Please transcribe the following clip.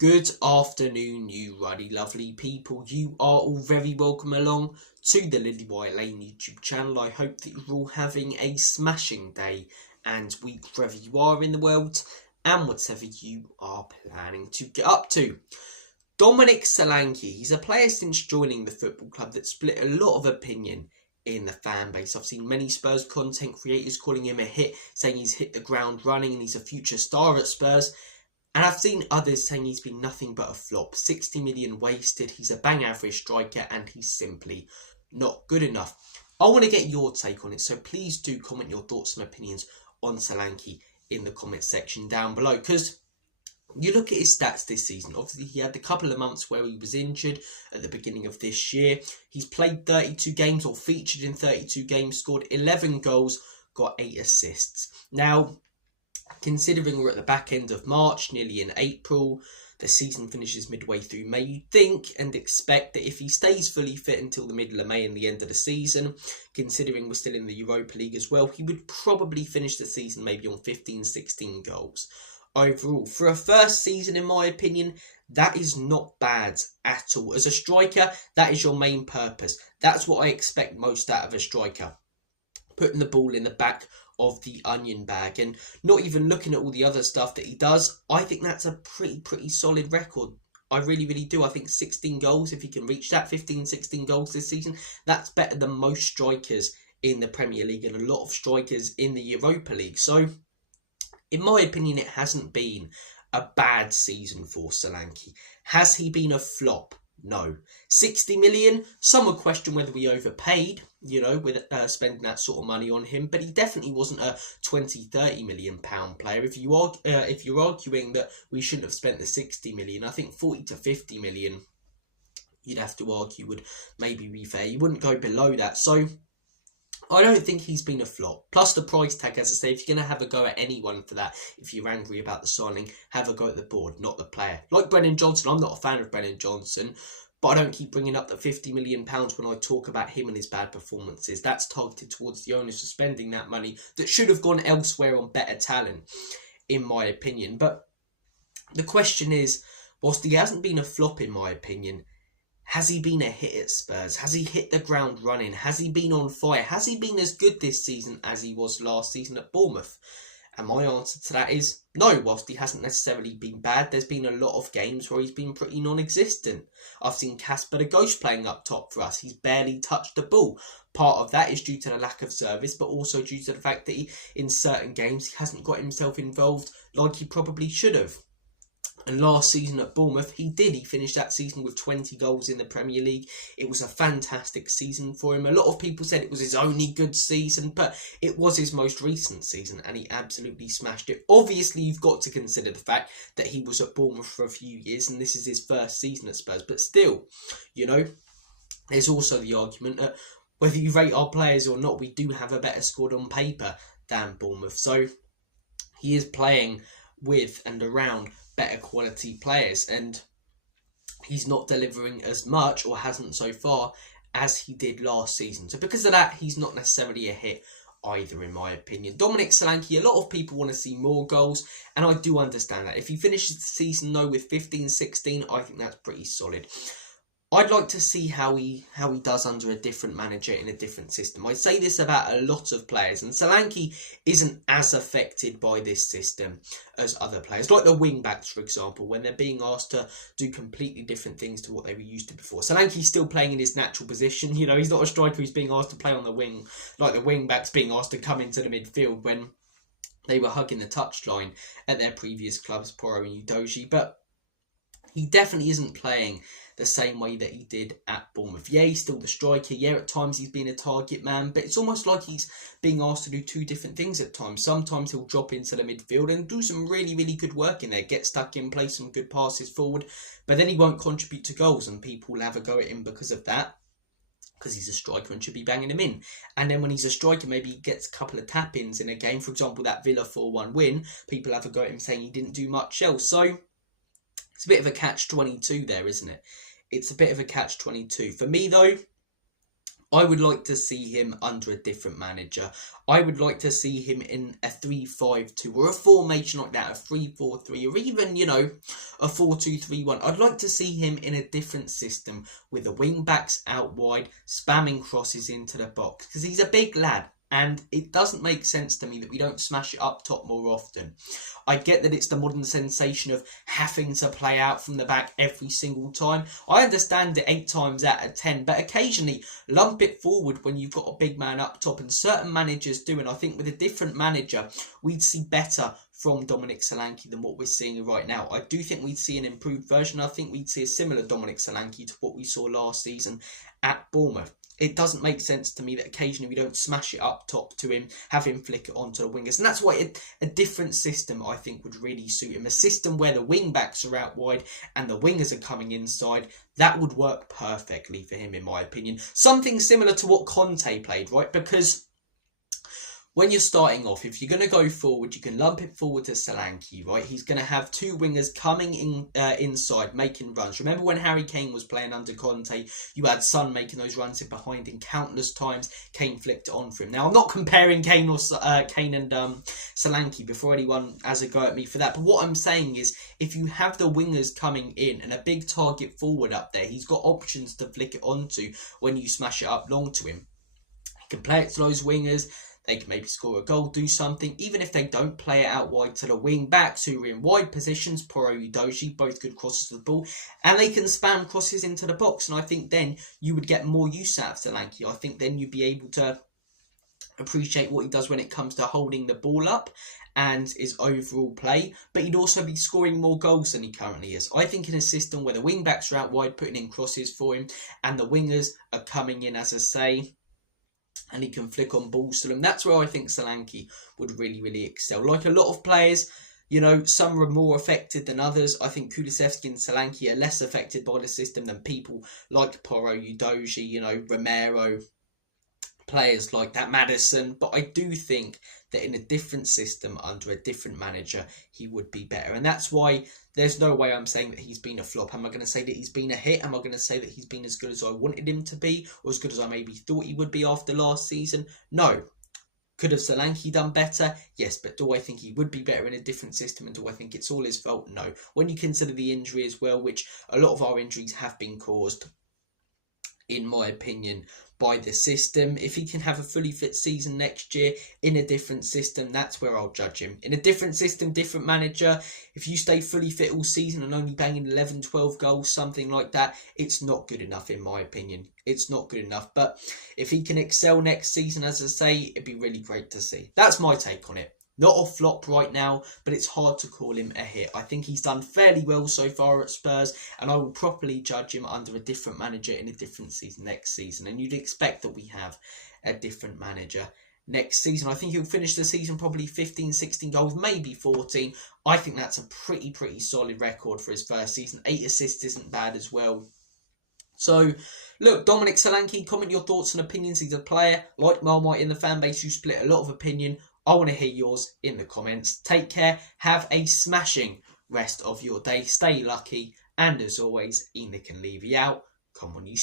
Good afternoon, you ruddy lovely people. You are all very welcome along to the Lilywhite YouTube channel. I hope that you're all having a smashing day and week wherever you are in the world and whatever you are planning to get up to. Domonic Solanke, he's a player since joining the football club that split a lot of opinion in the fan base. I've seen many Spurs content creators calling him a hit, saying he's hit the ground running and he's a future star at Spurs. And I've seen others saying he's been nothing but a flop. 60 million wasted, he's a bang average striker and he's simply not good enough. I want to get your take on it, so please do comment your thoughts and opinions on Solanke in the comment section down below. Because you look at his stats this season, obviously he had a couple of months where he was injured at the beginning of this year. He's played 32 games or featured in 32 games, scored 11 goals, got 8 assists. Now, considering we're at the back end of March, nearly in April, the season finishes midway through May, you'd think and expect that if he stays fully fit until the middle of May and the end of the season, considering we're still in the Europa League as well, he would probably finish the season maybe on 15, 16 goals. Overall, for a first season, in my opinion, that is not bad at all. As a striker, that is your main purpose. That's what I expect most out of a striker. Putting the ball in the back of the onion bag and not even looking at all the other stuff that he does. I think that's a pretty solid record. I really do. I think 16 goals, if he can reach that, 15, 16 goals this season, that's better than most strikers in the Premier League and a lot of strikers in the Europa League. So, in my opinion, it hasn't been a bad season for Solanke. Has he been a flop? No. 60 million, some would question whether we overpaid, with spending that sort of money on him, but he definitely wasn't a 20, 30 million pound player. If you're arguing that we shouldn't have spent the 60 million, I think 40 to 50 million, you'd have to argue would maybe be fair. You wouldn't go below that. So, I don't think he's been a flop. Plus the price tag, as I say, if you're going to have a go at anyone for that, if you're angry about the signing, have a go at the board, not the player. Like Brennan Johnson, I'm not a fan of Brennan Johnson, but I don't keep bringing up the £50 million when I talk about him and his bad performances. That's targeted towards the owners for spending that money that should have gone elsewhere on better talent, in my opinion. But the question is, whilst he hasn't been a flop, in my opinion, has he been a hit at Spurs? Has he hit the ground running? Has he been on fire? Has he been as good this season as he was last season at Bournemouth? And my answer to that is no. Whilst he hasn't necessarily been bad, there's been a lot of games where he's been pretty non-existent. I've seen Hotspur the Ghost playing up top for us. He's barely touched the ball. Part of that is due to the lack of service, but also due to the fact that in certain games, he hasn't got himself involved like he probably should have. And last season at Bournemouth, he did. He finished that season with 20 goals in the Premier League. It was a fantastic season for him. A lot of people said it was his only good season, but it was his most recent season, and he absolutely smashed it. Obviously, you've got to consider the fact that he was at Bournemouth for a few years, and this is his first season at Spurs. But still, there's also the argument that whether you rate our players or not, we do have a better squad on paper than Bournemouth. So, he is playing with and around better quality players, and he's not delivering as much, or hasn't so far, as he did last season. So because of that, he's not necessarily a hit either, in my opinion. Domonic Solanke, a lot of people want to see more goals, and I do understand that. If he finishes the season though with 15, 16, I think that's pretty solid. I'd like to see how he does under a different manager in a different system. I say this about a lot of players, and Solanke isn't as affected by this system as other players. Like the wing-backs, for example, when they're being asked to do completely different things to what they were used to before. Solanke's still playing in his natural position. He's not a striker who's being asked to play on the wing, like the wing-backs being asked to come into the midfield when they were hugging the touchline at their previous clubs, Porro and Udoji. But he definitely isn't playing the same way that he did at Bournemouth. Yeah, he's still the striker. Yeah, at times he's been a target man, but it's almost like he's being asked to do two different things at times. Sometimes he'll drop into the midfield and do some really good work in there, get stuck in, play some good passes forward, but then he won't contribute to goals, and people will have a go at him because of that, because he's a striker and should be banging him in. And then when he's a striker, maybe he gets a couple of tap-ins in a game. For example, that Villa 4-1 win, people have a go at him saying he didn't do much else. So it's a bit of a catch-22 there, isn't it? It's a bit of a catch-22. For me, though, I would like to see him under a different manager. I would like to see him in a 3-5-2 or a formation like that, a 3-4-3, or even, a 4-2-3-1. I'd like to see him in a different system with the wing backs out wide, spamming crosses into the box, because he's a big lad. And it doesn't make sense to me that we don't smash it up top more often. I get that it's the modern sensation of having to play out from the back every single time. I understand it 8 times out of 10, but occasionally lump it forward when you've got a big man up top, and certain managers do. And I think with a different manager, we'd see better from Domonic Solanke than what we're seeing right now. I do think we'd see an improved version. I think we'd see a similar Domonic Solanke to what we saw last season at Bournemouth. It doesn't make sense to me that occasionally we don't smash it up top to him, have him flick it onto the wingers. And that's why a different system, I think, would really suit him. A system where the wing backs are out wide and the wingers are coming inside. That would work perfectly for him, in my opinion. Something similar to what Conte played, right? Because when you're starting off, if you're going to go forward, you can lump it forward to Solanke, right? He's going to have 2 wingers coming in inside, making runs. Remember when Harry Kane was playing under Conte, you had Son making those runs in behind him countless times. Kane flicked it on for him. Now, I'm not comparing Kane and Solanke before anyone has a go at me for that. But what I'm saying is, if you have the wingers coming in and a big target forward up there, he's got options to flick it onto when you smash it up long to him. He can play it to those wingers. They can maybe score a goal, do something. Even if they don't play it out wide to the wing backs who are in wide positions, Porro, Udogie, both good crosses to the ball. And they can spam crosses into the box. And I think then you would get more use out of Solanke. I think then you'd be able to appreciate what he does when it comes to holding the ball up and his overall play. But he'd also be scoring more goals than he currently is. I think in a system where the wing backs are out wide, putting in crosses for him, and the wingers are coming in, as I say, and he can flick on balls to them. That's where I think Solanke would really, really excel. Like a lot of players, you know, some are more affected than others. I think Kulusevski and Solanke are less affected by the system than people like Porro, Udogie, you know, Romero, players like that, Maddison. But I do think that in a different system, under a different manager, he would be better. And that's why there's no way I'm saying that he's been a flop. Am I going to say that he's been a hit? Am I going to say that he's been as good as I wanted him to be, or as good as I maybe thought he would be after last season? No. Could have Solanke done better? Yes, but do I think he would be better in a different system, and do I think it's all his fault? No. When you consider the injury as well, which a lot of our injuries have been caused, in my opinion, by the system. If he can have a fully fit season next year in a different system, that's where I'll judge him. In a different system, different manager, if you stay fully fit all season and only banging 11, 12 goals, something like that, it's not good enough in my opinion. It's not good enough. But if he can excel next season, as I say, it'd be really great to see. That's my take on it. Not a flop right now, but it's hard to call him a hit. I think he's done fairly well so far at Spurs, and I will properly judge him under a different manager in a different season next season. And you'd expect that we have a different manager next season. I think he'll finish the season probably 15, 16 goals, maybe 14. I think that's a pretty solid record for his first season. 8 assists isn't bad as well. So, look, Domonic Solanke, comment your thoughts and opinions. He's a player, like Marmite in the fan base, who split a lot of opinion. I want to hear yours in the comments. Take care. Have a smashing rest of your day. Stay lucky. And as always, Enoch and Levy out. Come on, you